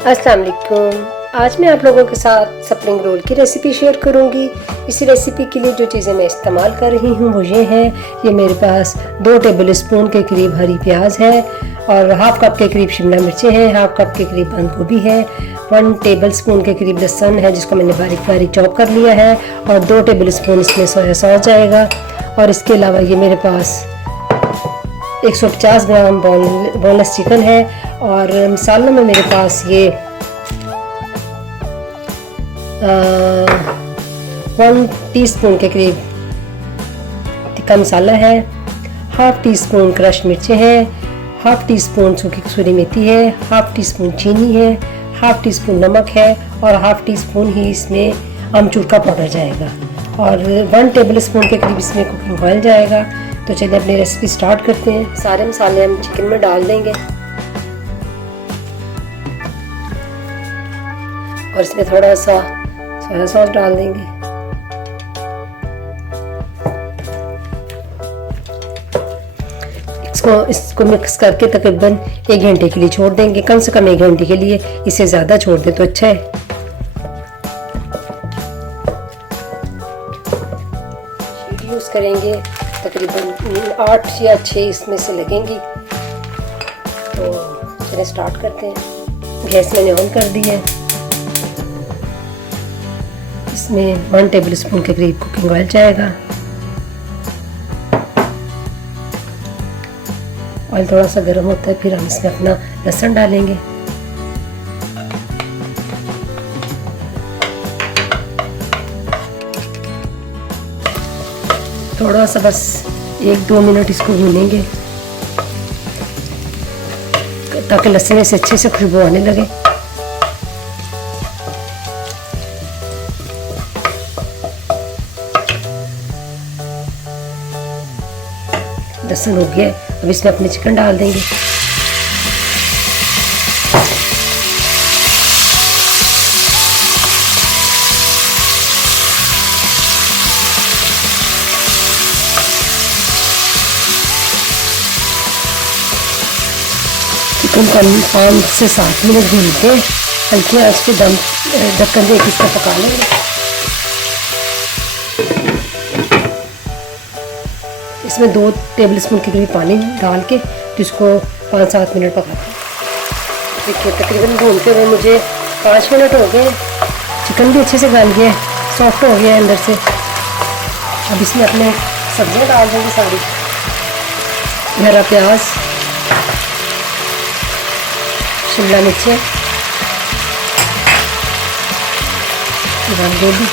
अस्सलाम वालेकुम। आज मैं आप लोगों के साथ स्प्रिंग रोल की रेसिपी शेयर करूंगी। इस रेसिपी के लिए जो चीज़ें मैं इस्तेमाल कर रही हूँ वो ये हैं। ये मेरे पास 2 टेबल स्पून के करीब हरी प्याज है और हाफ कप के करीब शिमला मिर्चें हैं, हाफ कप के करीब बंद गोभी है, 1 टेबल स्पून के करीब लहसुन है जिसको मैंने बारीक बारीक चॉप कर लिया है और 2 टेबल स्पून इसमें सोया सॉस जाएगा। और इसके अलावा ये मेरे पास 150 ग्राम बोनलेस चिकन है और मसालों में मेरे पास ये 1 टीस्पून के करीब टिक्का मसाला है, हाफ टी स्पून क्रश मिर्चें हैं, हाफ टी स्पून सूखी कसूरी मेथी है, हाफ टी स्पून चीनी है, हाफ टी स्पून नमक है और हाफ टी स्पून ही इसमें अमचूर का पाउडर जाएगा और 1 टेबल स्पून के करीब इसमें कुकिंग ऑयल जाएगा। तो चलिए अपनी रेसिपी स्टार्ट करते हैं। सारे मसाले हम चिकन में डाल देंगे और इसमें थोड़ा सा सोया सॉस डाल देंगे। इसको मिक्स करके तकरीबन 1 घंटे के लिए छोड़ देंगे, कम से कम 1 घंटे के लिए। इससे ज़्यादा छोड़ दें तो अच्छा है। यूज़ करेंगे तकरीबन 8 या 6 इसमें से लगेंगी। तो चलिए स्टार्ट करते हैं। गैस मैंने ऑन कर दी है। इसमें 1 टेबल स्पून के करीब कुकिंग ऑयल जाएगा। ऑयल थोड़ा सा गर्म होता है फिर हम इसमें अपना लहसुन डालेंगे। थोड़ा सा बस 1-2 मिनट इसको भूनेंगे ताकि लहसुन से अच्छे से खुशबू आने लगे। लहसुन हो गया, अब इसमें अपने चिकन डाल देंगे। चिकन को 5 से 7 मिनट भून के हल्की आंच पे ढक्कन दे के इसको पका लेंगे। इसमें 2 टेबल स्पून के करीब पानी डाल के जिसको 5-7 मिनट पकाते हैं। देखिए तकरीबन भूनते हुए मुझे 5 मिनट हो गए। चिकन भी अच्छे से गल गया, सॉफ्ट हो गया है अंदर से। अब इसमें अपने सब्जियां डाल देंगे सारी। हरा प्याज, शिमला मिर्चें, बंद गोभी,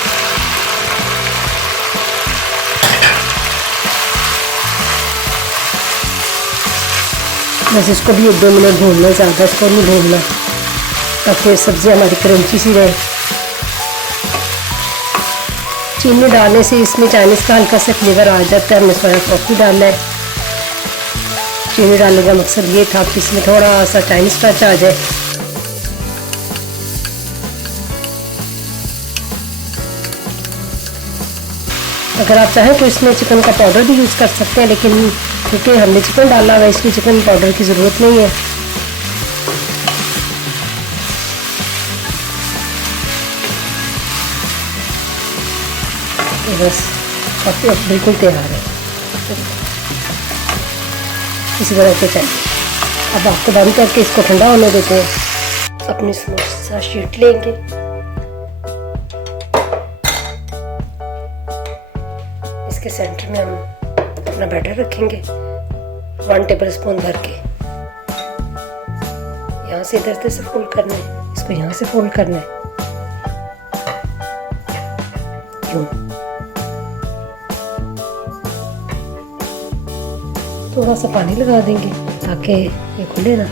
बस इसको भी 1-2 मिनट भूनना, ज़्यादा इसको नहीं भूनना ताकि सब्ज़ी हमारी क्रंची सी रहे। चीनी डालने से इसमें चाइनीज़ का हल्का सा फ्लेवर आ जाता है। हमने सोया सॉस भी डालना है। चीनी डालने का मकसद ये था कि इसमें थोड़ा सा चाइनीज़ टच आ जाए। अगर आप चाहें तो इसमें चिकन का पाउडर भी यूज़ कर सकते हैं, लेकिन क्योंकि हमने चिकन डाला हुआ है इसलिए चिकन पाउडर की ज़रूरत नहीं है। तो बस अब बिल्कुल तैयार है। इसी तरह से चाहिए। अब आपको बंद करके इसको ठंडा होने देते हैं। अपनी समोसा शीट लेंगे, इसके सेंटर में हम अपना बैटर रखेंगे 1 टेबल स्पून भर के। यहाँ से इधर से फोल्ड करना है, इसको यहाँ से फोल्ड करना है। यूं थोड़ा सा पानी लगा देंगे ताकि ये खुले ना।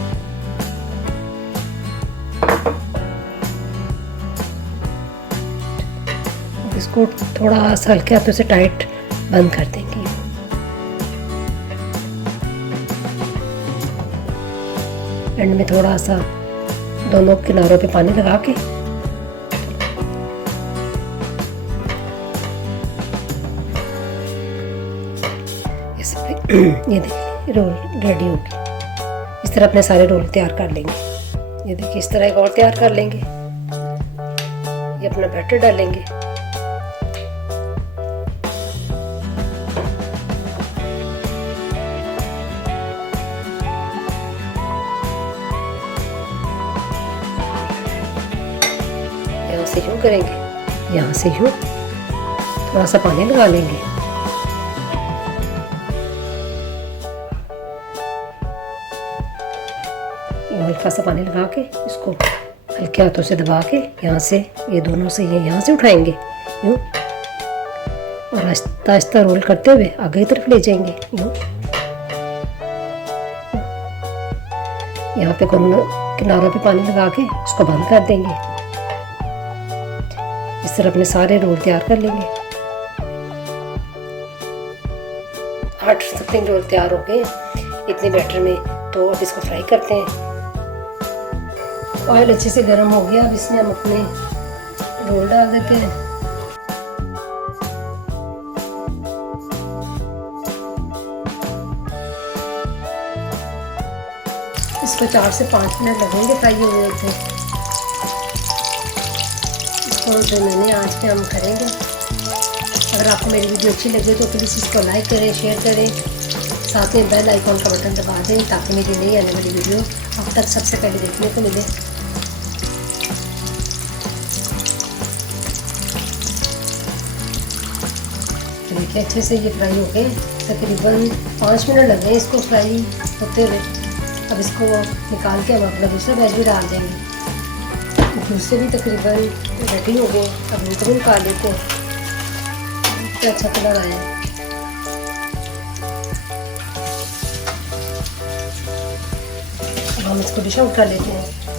इसको थोड़ा सा हल्के हाथों से टाइट बंद कर देंगे। एंड में थोड़ा सा दोनों किनारों पे पानी लगा के ये देखिए रोल रेडी हो गई। इस तरह अपने सारे रोल तैयार कर लेंगे। ये देखिए इस तरह एक और तैयार कर लेंगे। ये अपना बैटर डालेंगे। यहाँ से यूं करेंगे, यहाँ से यूं थोड़ा सा पानी लगा लेंगे। हल्का सा पानी लगा के इसको हल्के हाथों से दबा के यहाँ से ये दोनों से ये यहाँ से उठाएंगे यूँ, और आहिस्ता आहिस्ता रोल करते हुए आगे की तरफ ले जाएंगे यूँ। यहाँ पे किनारों पे पानी लगा के उसको बंद कर देंगे। इस तरह अपने सारे रोल तैयार कर लेंगे। 8 स्प्रिंग रोल तैयार हो गए इतने बैटर में। तो अब इसको फ्राई करते हैं। ऑयल अच्छे से गर्म हो गया। अब इसमें हम अपने रोल डाल देते हैं। इसको 4 से 5 मिनट लगेंगे फ्राई हुए थे। इसको जो मैंने आज पे हम करेंगे। अगर आपको मेरी वीडियो अच्छी लगे तो प्लीज़ इसको लाइक करें, शेयर करें, साथ में बेल आइकॉन का बटन दबा दें ताकि मेरी नई आने वाली वीडियो अब तक सबसे पहले देखने को मिले। देखिए अच्छे से ये फ्राई हो गए। तकरीबन 5 मिनट लग गए इसको फ्राई होते हुए। अब इसको निकाल के हम अपना दूसरा बैच भी डाल देंगे। दूसरे भी तकरीबन रेडी हो गए। अब इनको भी निकाल लेते हैं। इतना अच्छा कलर आया। अब हम इसको डिश आउट कर लेते हैं।